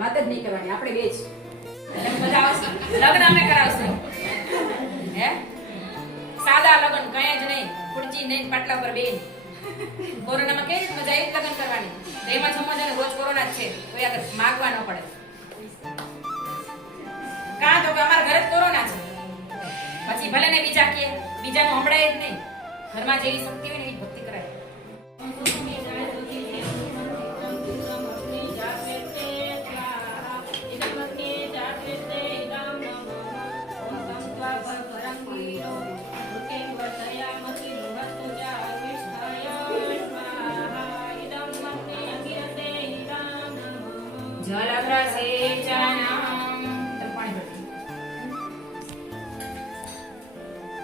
વાત જ નહીં કરવાની, આપણે બે જ બધા આવશે, લગ્ન અમે કરાવશું. હે સાદા લગ્ન કઈ જ નહીં, ખુરચી નહીં, પાટલા પર બેન. કોરોનામાં કેવી રીતે મજા આવી લગ્ન કરવાની, તો એમાં સમજો ને રોજ કોરોના જ છે, કોઈ આગળ માગવા ન પડે. કાં તો કે અમારા ઘરે જ કોરોના છે, પછી ભલે ને બીજા કે બીજાનું હમણાં જ નહીં, ઘરમાં જેવી શક્તિ હોય ને એવી ભક્તિ કરાય.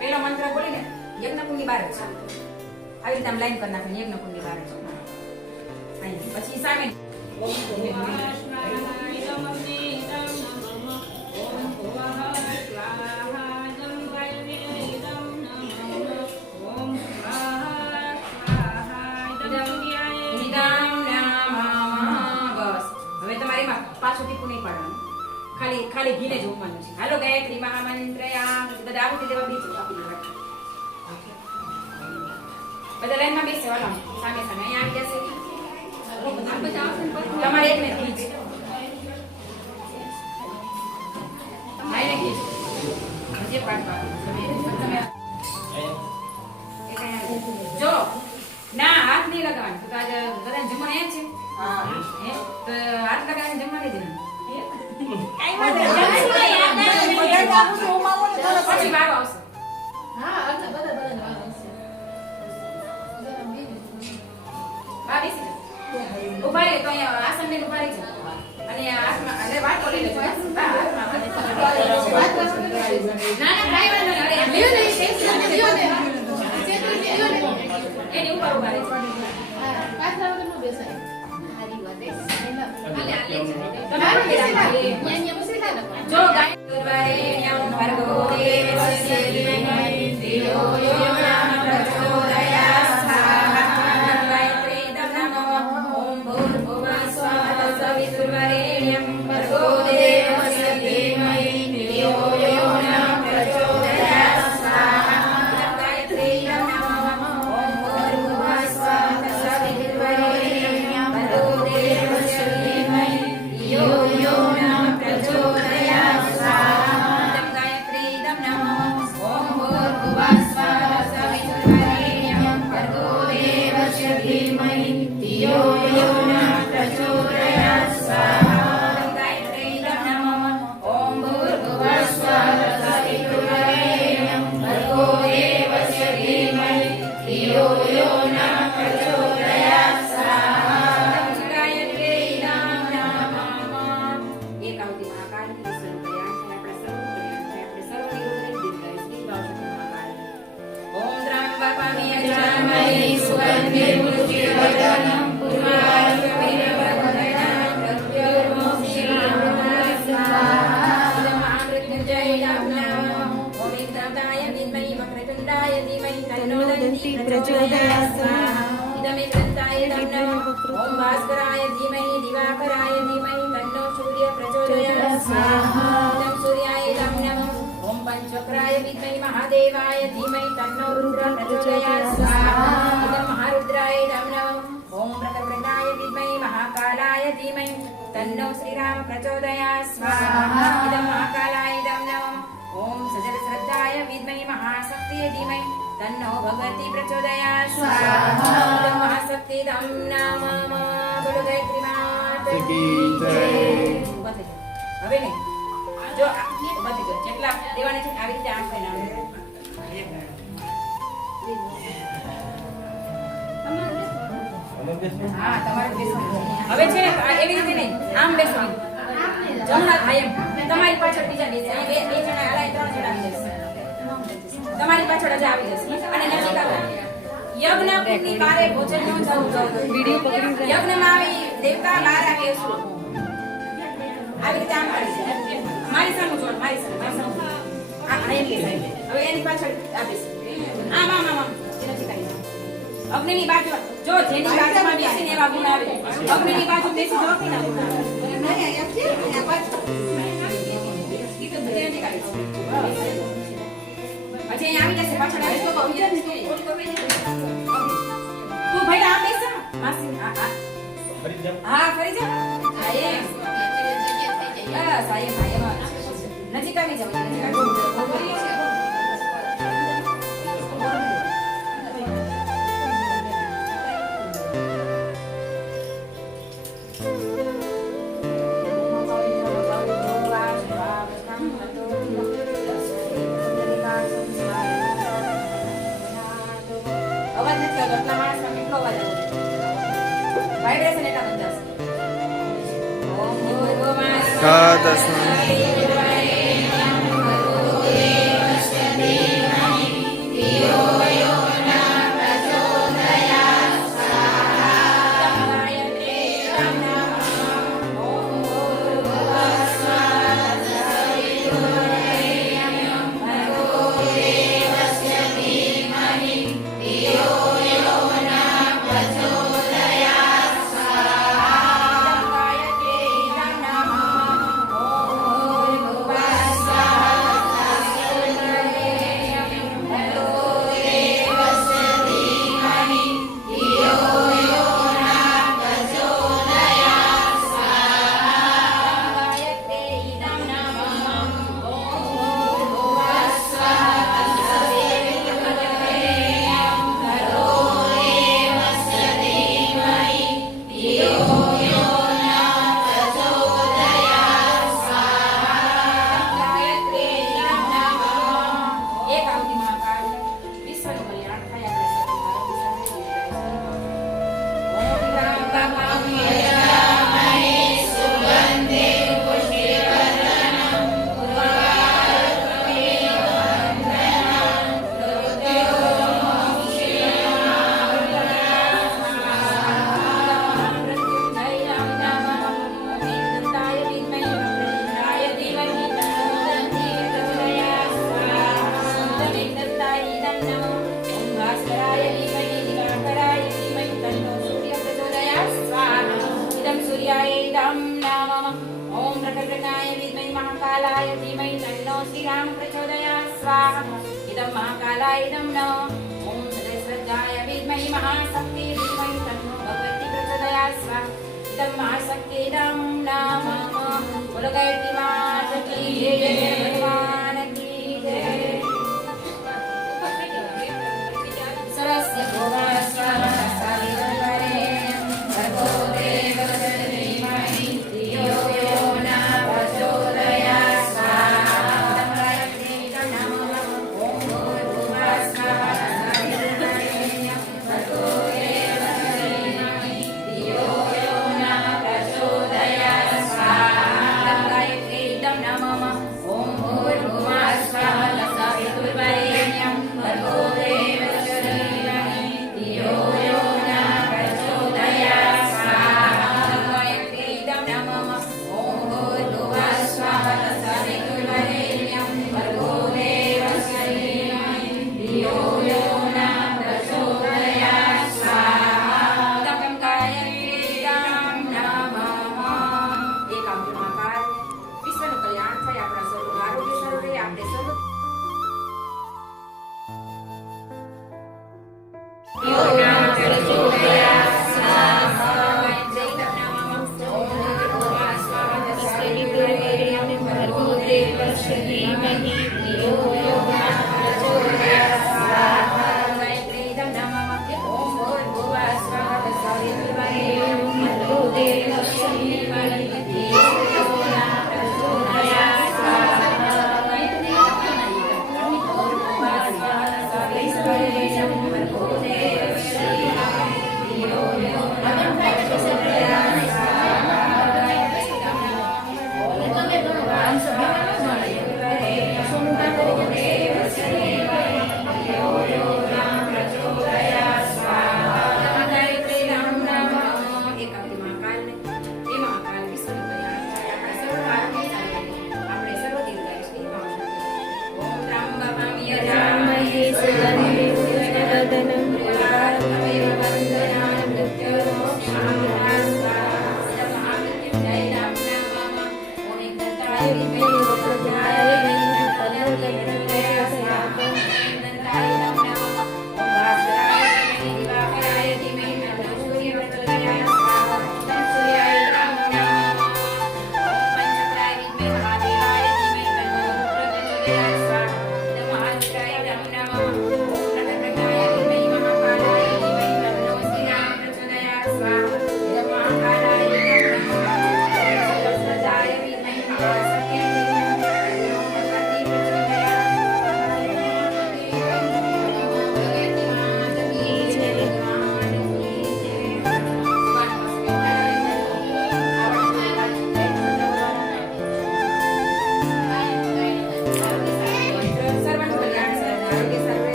પેલો મંત્ર બોલીને યજ્ઞકુંડની બહાર છે, આવી રીતે આમ લાઈન કરી નાખવાની, યજ્ઞકુંડની બહાર છે. પછી સામે પાછું ટીપું નહીં પાડવાનું, ખાલી ઘીને જ ઉમવાનું છે. હાલો ગાયત્રી મહામંત્રયા બધા આવું દેવા બીજું આપી દેવા, બધા લાઈનમાં બેસે, વાળા સામે સામે અહીંયા આવી જશે. તમારે એકને ખીચ ભાઈને ખીચ જે પાડ તમે જો ના હાથ નહીં લગાવવાનું, તો આજે બધા જમવાનું એમ છે. તો હાથ લગાવીને જમવા નહીં દેવાનું. પછી વારો આવશે. ઉભા રહે તો અહીંયા આસન લઈને ઉભા રહી જાય અને હાથમાં અને વાટકો લઈ લેજો. એની ઉપર ઉભા રહે જો ગાય इदमेकदन्ताय नमः ॐ भास्कराय धीमहि दिवाकराय धीमहि तन्नो सूर्यः प्रचोदयात् स्वाहा इदं सूर्याय नमः ॐ पंचवक्राय विद्महे महादेवाय धीमहि तन्नो रुद्रः प्रचोदयात् स्वाहा इदं महारुद्राय नमः ॐ प्रकटप्राय विद्महे महाकालाय धीमहि तन्नो श्रीराम प्रचोदयात् स्वाहा इदं महाकालाय नमः ॐ सजलश्रद्धाय विद्महे महाशक्तिय धीमहि तन्नो भगवती प्रचोदयात् स्वाहा इदं महाशक्तिदं नमः बोलो गायत्री माता की जय હવે ને જો બધી જો જેટલા દેવાને છે આવી રીતે આમ કરીને હા તમારે બેસવાનું હવે છે ને એવી રીતે નહીં આમ બેસવાનું જમણા થાય એમ તમારી પાછળ બીજા બેસે અહીં બે જણા હલાય ત્રણ જણા આવી જશે તમારી પાછળ જ આવી જશે અને નજીક આવો યજ્ઞ કુળની બારે ભોજન ન જવું વિડિયો પકડી યજ્ઞમાં આવી દેવતા બહાર આવે શું આવી રીતે આમ કરી મારી સામે જોડ મારી સામે આ એમની સામે હવે એની પાછળ આપીશ આમ આમ આમ નજીક આવી અગ્નિની બાજુ જો જેની બાજુમાં બેસીને એવા ગુણ આવે અગ્નિની બાજુ બેસી જો કે ના ગુણ આવે અજય આવી જશે પાછળ આવે તો તું ભાઈ આમ બેસ માસી હા ફરી જા હા એ બસ આયે નજીક આવી જાવ નજીક આવી અવાજ નથી આવતો એટલા માણસમાં કેટલો અવાજ આવે વાઇબ્રેશન એટલા બધા ઓમ ભૂર્ભુવઃ श्रीराम प्रचोदयात् स्वाहा इदं महाकालाय नमः ॐ सदश्रद्धाय विद्महे महाशक्तिये धीमहि तन्नो भगवती प्रचोदयात् स्वाहा इदं महाशक्तिदं नमः बोलो गायत्री माता की जय भगवान की जय सरस्य भोगा स्वाहा सावित्रीवरेण्यं भर्गो देवस्य धीमहि धियो यो न प्रचोदयात् स्वाहा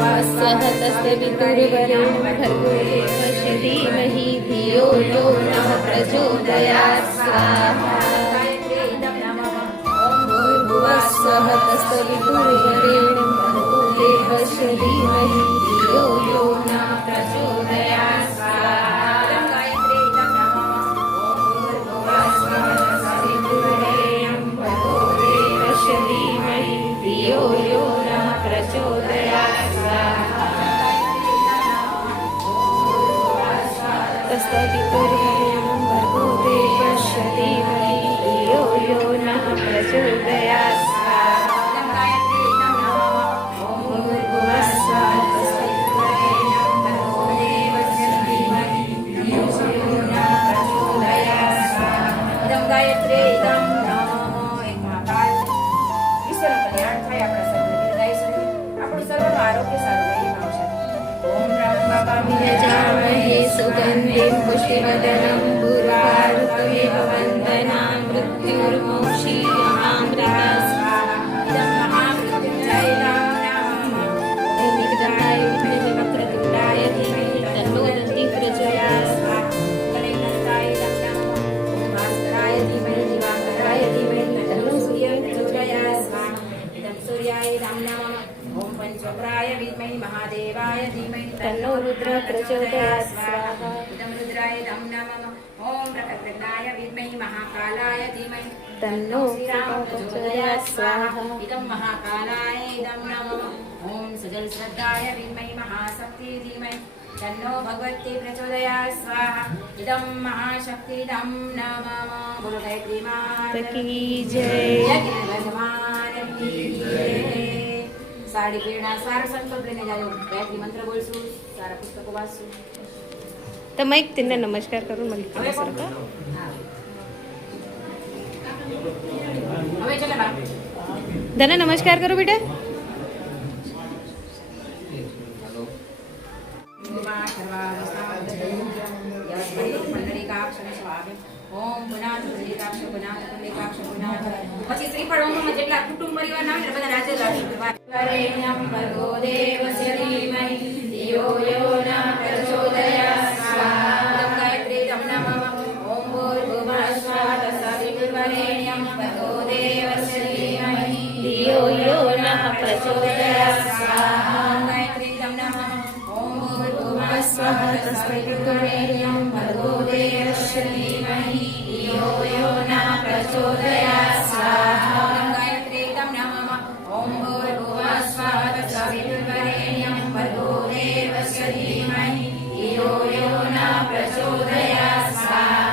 स्वः तस्तवितुर्वरेण्यं भर्गो देवस्य धीमहि धियो यो नः प्रचोदयात् स्वाहा भूर्भुवः स्वः तस्तवितुर्वरेण्यं भर्गो देवस्य धीमहि धियो यो नः प्रचोदयात् स्वाहा धियो यो नः प्रचोदयात् स्वाहा तस्तवितुर्वरेण्यं भर्गो देवस्य धीमहि धियो यो नः प्रचोदयात् स्वाहा भूर्भुवः स्वः तस्तवितुर्वरेण्यं भर्गो देवस्य धीमहि धियो यो नः प्रचोदयात् स्वाहा इदं गायत्री इदं नमो एक महाकाल ઈશ્વરનું કલ્યાણ થાય આપણા સર્વને દીર્ઘાયુષ્ય આપણું સર્વનું આરોગ્ય સારું રહે ભાવશાળી ઓમ રામ यजामहे सुगन्धिं पुष्टिवर्धनं पूर्वारुकमिव वन्दनां मृत्युर्मोक्षीयमामृता स्वाहा इदं महामृत्युञ्जयदां नमः विघ्नाय विद्महे वक्रतुण्डाय धीमहि तन्नो दन्ति प्रचोदयात् स्वाहा कलेकन्ताय इदं नमः ओम भास्कराय धीमहि दिवाकराय धीमहि तन्नो सूर्यः प्रचोदयात् स्वाहा इदं सूर्याय इदं नमः ओम पंचवक्राय विद्महि महादेवाय धीमहि तन्नो रुद्रः प्रचोदयात् स्वाहा इदं रुद्राय इदं नमः ओम प्रकटनाय विद्महि महाकालाय धीमहि तन्नो शिवः प्रचोदयात् स्वाहा इदं महाकालाय इदं नमः ओम सजलश्रद्धाय विद्महि महाशक्ति धीमहि तन्नो भगवती प्रचोदयात् स्वाहा इदं महाशक्ति इदं नमः गुरु गायत्री माता की जय ભગવાન કી જય. સાડી પીણા સારો સંકલ્પ લઈને જાજો ગાયત્રી મંત્ર બોલશું સારા પુસ્તકો વાંચશું તો મૈક તેને નમસ્કાર કરું મલિક હવે સર કોણ? હા. હવે ચાલે બા ધને નમસ્કાર કરો બેટા ઓમ પુનાથ પુંડરીકાક્ષ પુનાથ પુંડરીકાક્ષ પુનાથ પછી શ્રીફળ ઓમમાં જેટલા કુટુંબ પરિવાર ના હોય ને બધા રાજે વરેણ્યમ ભર્ગો દેવસ્ય ધીમહિ ધિયો યો ન પ્રચોદયાत् સ્વાહા ગાયત્રી તમ નમઃ ઓમ ભૂર્ભુવઃ સ્વાહા તસ્સવિતુર્વરેણ્યમ ભર્ગો દેવસ્ય ધીમહિ ધિયો યો નઃ પ્રચોદયાत् સ્વાહા ગાયત્રી તમ નમઃ ઓમ ભૂર્ભુવઃ સ્વાહા તસ્સવિતુર્વરેણ્યમ ભર્ગો દેવસ્ય ધીમહિ ધિયો યો નઃ પ્રચોદયાत् સ્વાહા ગાયત્રી તમ નમઃ ઓમ ભૂર્ભુવઃ સ્વાહા તસ્સવિતુર્વરેણ્યમ ભર્ગો દેવસ્ય ધીમહિ ધિયો યો નઃ પ્રચોદયાत् સ્વાહા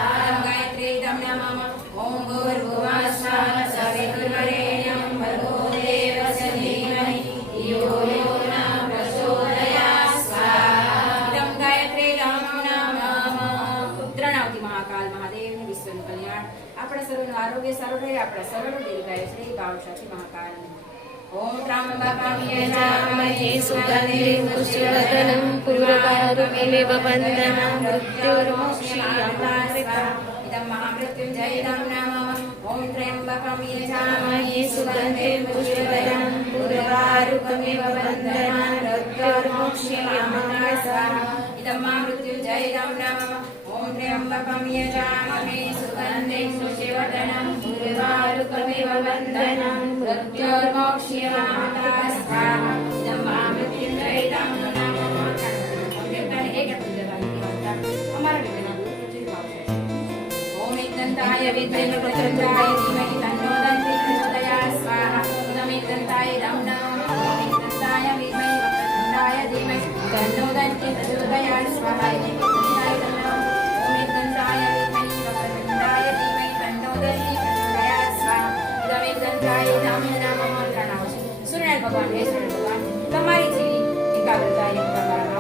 ગાયત્રી તમ નમઃ ઓમ ભૂર્ભુવઃ સ્વાહા તસ્સવિતુર્વરેણ્યમ ભર્ગો દેવસ્ય ધીમહિ ધિયો યો ન પ્રચોદયાत् સ્વાહા ઇદં ગાયત્રી તમ નમઃ પુત્રનાવતી મહાકાલ મહાદેવને વિશ્વનું કલ્યાણ આપણા સર્વનું આરોગ્ય સારું રહે આપણા સર્વનું દીર્ઘાયુષ્ય શ્રી ભાવશાળી મહાકાલ ઓમ ત્ર્યંબકમ यजामहे सुगन्धिं पुष्टिवर्धनं पूर्वारुकमिव वन्दनां मृत्युर्मोक्षीयमामृता इदं महामृत्युञ्जयदं नमः ओम त्र्यंबकम यजामहे सुगन्धिं पुष्टिवर्धनं पूर्वारुकमिव वन्दनां मृत्युर्मोक्षीयमामृता इदं महामृत्युञ्जयदं नमः ओम त्र्यंबकम यजामहे सुगन्धिं पुष्टिवर्धनं पूर्वारुकमिव वन्दनां मृत्युर्मोक्षीयमामृता स्वाहा इदं महामृत्युञ्जयदं नमः ओम एकदन्ताय विद्महे वक्रतुण्डाय धीमहि तन्नो दन्ति प्रचोदयात् स्वाहा इदं एकदन्ताय इदं नमः ओम एकदन्ताय विद्महे वक्रतुण्डाय धीमहि तन्नो दन्ति प्रचोदयात् स्वाहा इदं एकदन्ताय इदं नमः ओम एकदन्ताय विद्महे वक्रतुण्डाय धीमहि तन्नो दन्ति प्रचोदयात् स्वाहा इदं एकदन्ताय इदं नमः પ્રણામ સૂર્યનારાયણ ભગવાન હે સૂર્ય ભગવાન તમારી જેવી એકાગ્રતા એક પ્રકારના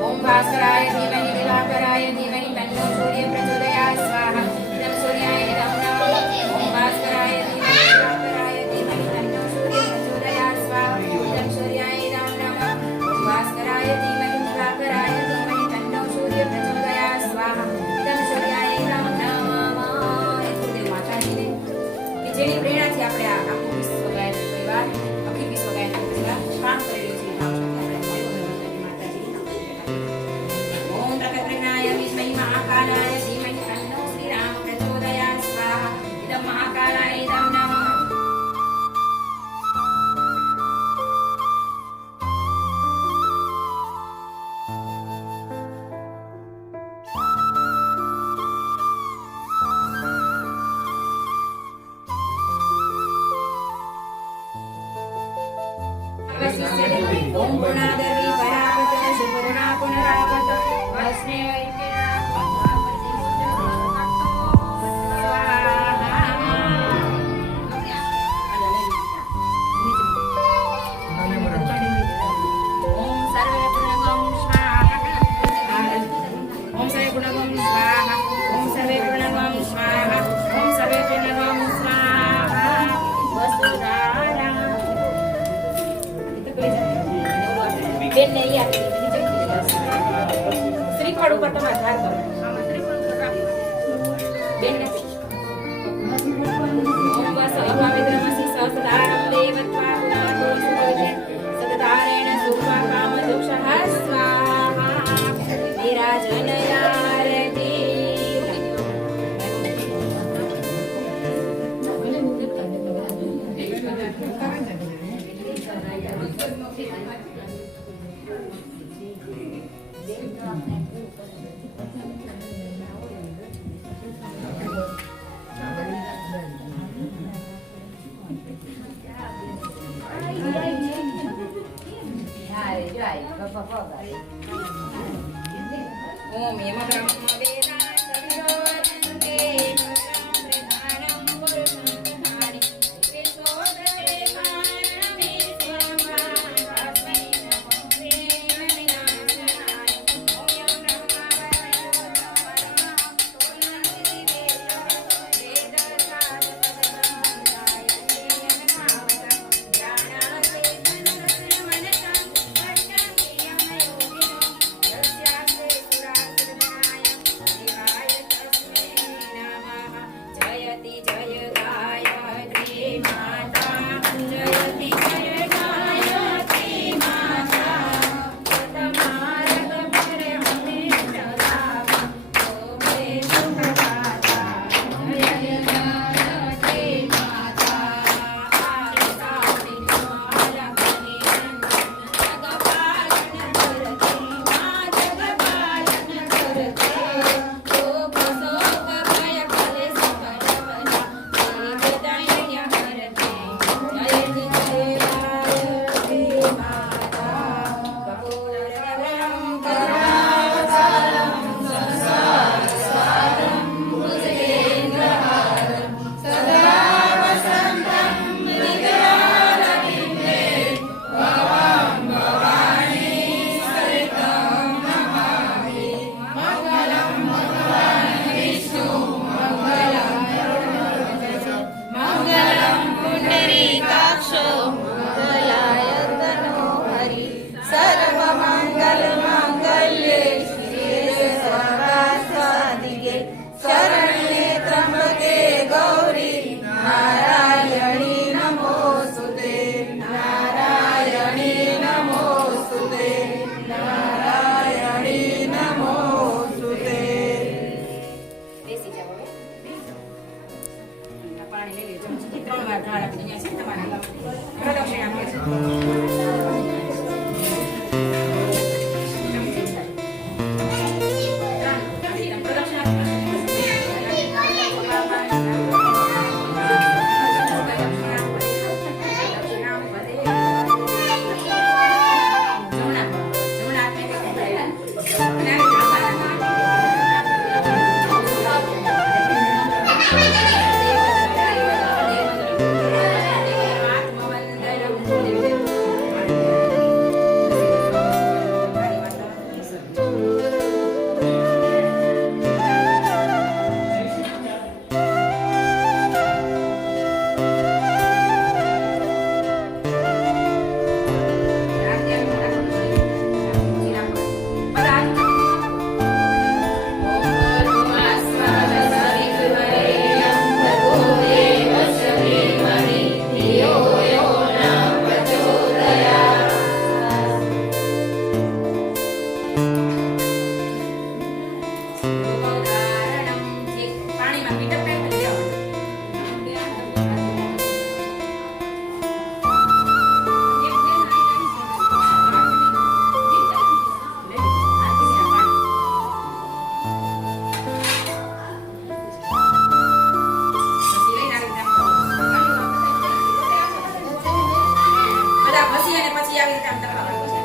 ओम भास्कराय धीमहि दिवाकराय धीमहि तन्नो सूर्यः प्रचोदयात् वशिष्यते ओम पूर्णादर्वी परावत शुभदना पुनरावत अस्मे ओम सर्वे पूर्णगम स्वाहा ओम सर्वे पूर्णगम स्वाहा ओम सर्वे पूर्णगम स्वाहा ओम सर्वे पूर्णगम स्वाहा वसुधारा બેન ને યાદ શ્રીફળ ઉપર તમારે ધાર કરો બેન ને ઓમ વસ અભાવિદ્રમસી સહસ્રધારમ દેવત્વા પુનાતો સુભજે સદધારેણ સુખા કામ દુક્ષઃ સ્વાહા વિરાજનયારતી ओम यम ब्रह्म वेदा सविरोधन्ते प्रधानं पुरुषं त्रिशोदरे कारणमे स्वाहा तस्मै नमो विनाशनाय ओम यम ब्रह्म બધા ઘસી અને પછી આવી રીતે આમ તપાવવાનું છે.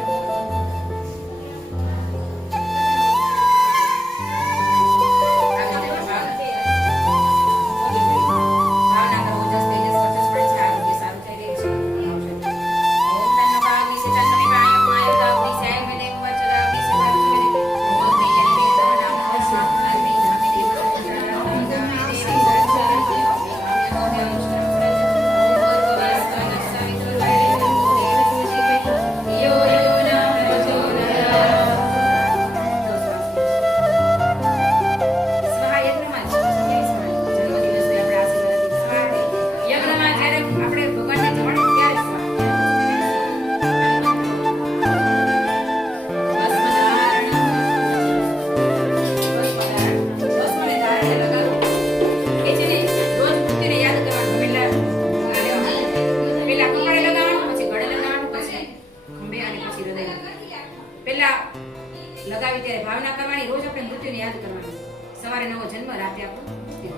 લગાવી ત્યારે ભાવના કરવાની, રોજ આપણે મૃત્યુને યાદ કરવાનું. સવારે નવો જન્મ, રાતે આપણો મૃત્યુ.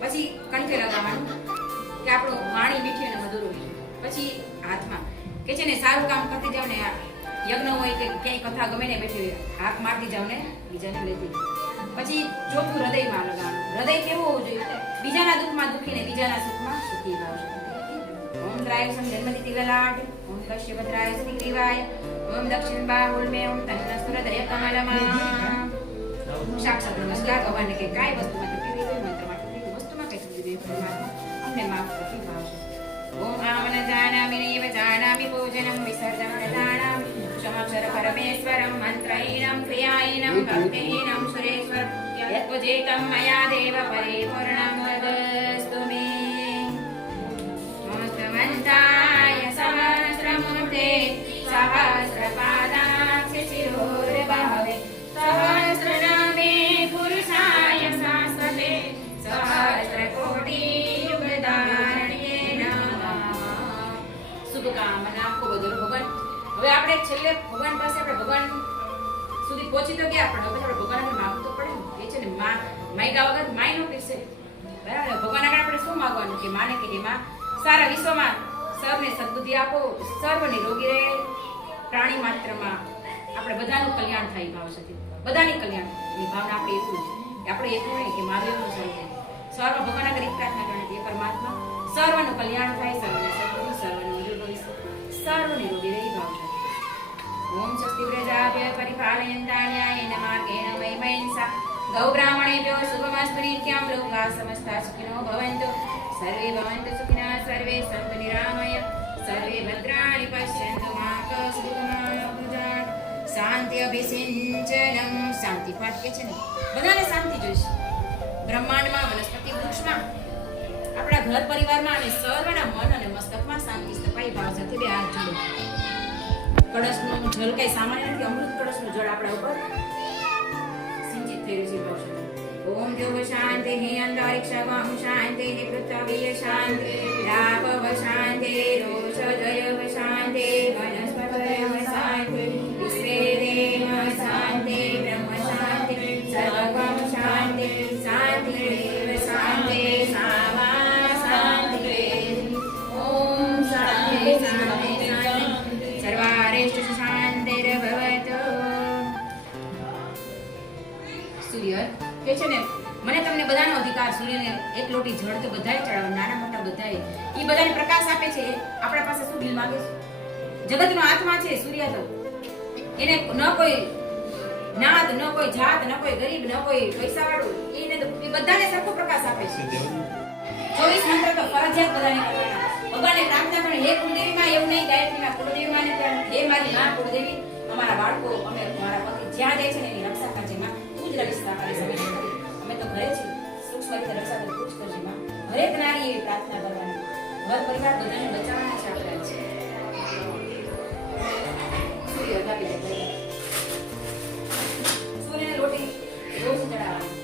પછી કંઠે લગાવવાનું કે આપણું વાણી મીઠી અને મધુર હોય. પછી હાથમાં કે છે ને સારું કામ કરતી જાવ ને, યજ્ઞ હોય કે ક્યાંય કથા ગમે ને બેઠી હોય, હાથ મારતી જાવ ને બીજાને લેતી. પછી ચોથું હૃદયમાં લગાવવાનું. હૃદય કેવું હોવું જોઈએ? બીજાના દુઃખમાં દુઃખી ને બીજાના સુખમાં સુખી ભાવ. ઓમ દ્રાય જન્મતિ લલાટ, ઓમ કશ્યપત્રાય શ્રીગ્રીવાય, ઓમ દક્ષિણ બાહુલ મે, ઓમ તન્ન સુરદય કમલમાં. સાક્ષાત નમસ્કાર ભગવાનને કે કાય વસ્તુમાં તકલીફ હોય, મંત્રમાં તકલીફ, વસ્તુમાં કઈ તકલીફ હોય, પરમાત્મા અમને માફ કરી ભાવશે. ઓમ આમન જાનામિ નૈવ જાનામિ પૂજનમ વિસર્જનમ જાનામિ ક્ષમાક્ષર પરમેશ્વરમ મંત્રહીનમ ક્રિયાહીનમ ભક્તિહીનમ સુરેશ્વર યત્વજેતમ મયા દેવ પરિપૂર્ણમ વદસ્તુ મે. મંતાય સહસ્રમૂર્તે સહસ્રપાદાક્ષ શિરોર્ભાવે સહસ્રનામે પુરુષાય શાશ્વતે સહસ્રકોટિ યુગધારણ્યે નમઃ. શુભકામના ખૂબ બધું ભગવાન. હવે આપણે છેલ્લે ભગવાન પાસે આપણે ભગવાન સુધી પહોંચી તો ગયા, પણ હવે આપણે ભગવાનને માગવું તો પડે ને. એ છે ને માગ્યા વગર માય નો પીસે. બરાબર? ભગવાન આગળ આપણે શું માંગવાનું કે માને કે એમાં સારા વિશ્વમાં સર્વને સદબુદ્ધિ આપો, સર્વ નિરોગી રહે, પ્રાણી માત્રમાં આપણે બધાનું કલ્યાણ થાય ભાવ સાથે, બધાની કલ્યાણની ભાવના આપણે એટલું છે કે આપણે એટલું નહીં કે મારું એટલું સર્વ થાય. સર્વ ભગવાન આગળ એક પ્રાર્થના કરવાની, એ પરમાત્મા સર્વનું કલ્યાણ થાય, સર્વને સદબુદ્ધિ, સર્વનું ઉજ્જવળ ભવિષ્ય, સર્વ નિરોગી રહે ભાવ સાથે. ઓમ સ્વસ્તિ પ્રજાભ્યઃ પરિપાલયન્તાન્યાયેન માર્ગેણ મહિમૈન્સા ગૌ બ્રાહ્મણેભ્યો શુભમસ્તુ નિત્યં લોકાઃ સમસ્તા સુખિનો ભવन्तु સર્વે ભવन्तુ સુખિનઃ સર્વે સन्तુ નિરામય સર્વે ભદ્રાણિ પશ્યन्तુ મા કશ્ચિत् દુર્ઘટः. શાંતિ અભિસિંચનમ. શાંતિ પાઠ કે છે ને બધાને શાંતિ જોઈશે. બ્રહ્માંડમાં, વનસ્પતિ વૃક્ષમાં, આપણા ઘર પરિવારમાં અને સર્વના મન અને મસ્તકમાં શાંતિ સ્થપાઈ ભાવ સાથે બે હાથ જોડો. કળશનું જળ કઈ સામાન્ય નથી, અમૃત કળશનું જળ આપણા ઉપર સિંચિત થઈ રહ્યું છે. ઓમ દેવ શાંતિ અંતરિક્ષમ શાંતિ પૃથ્વી શાંતિ રાપવ શાંતિ રોષજય શાંતિ વનસ્પતય શાંતિ વિશ્વે દેવ શાંતિ બ્રહ્મ શાંતિ સર્વમ શાંતિ શાંતિ દેવ શાંતિ સામા શાંતિ. ઓમ શાંતિ શાંતિ શાંતિ સર્વારેષુ શાંતિર્ભવતુ. સૂર્ય કે છે ને મને તમને બધાનો અધિકાર, સૂર્યને એક લોટી જળ તો બધાય ચડાવે, નાના મોટા બધાય. એ બધાને પ્રકાશ આપે છે. આપણા પાસે શું બિલ માંગે છે? જગતનો આત્મા છે સૂર્ય. તો એને ન કોઈ નાત, ન કોઈ જાત, ન કોઈ ગરીબ, ન કોઈ પૈસાવાળું, એને તો એ બધાને સરખો પ્રકાશ આપે છે. 24 મંત્ર તો ફરજિયાત બધાને કરવાના. ભગવાનને પ્રાર્થના કરી, હે કુળદેવીમાં એવું નહીં, ગાયત્રીમાં કુળદેવીમાં ને પણ હે મારી માં કુળદેવી, અમારા બાળકો, અમે મારા પતિ જ્યાં જાય છે ને એની રક્ષા કરજે માં. તું જ રક્ષા કરે છે. અમે તો ઘરે છીએ, સૂક્ષ્મ રીતે રક્ષા કરી તું જ કરજે માં. હરેક નારી એવી પ્રાર્થના કરવાની. ઘર પરિવાર બધાને બચાવવાના છે આપણે. સૂર્ય આપી દે. સૂર્યને રોટી રોજ ચડાવવાની.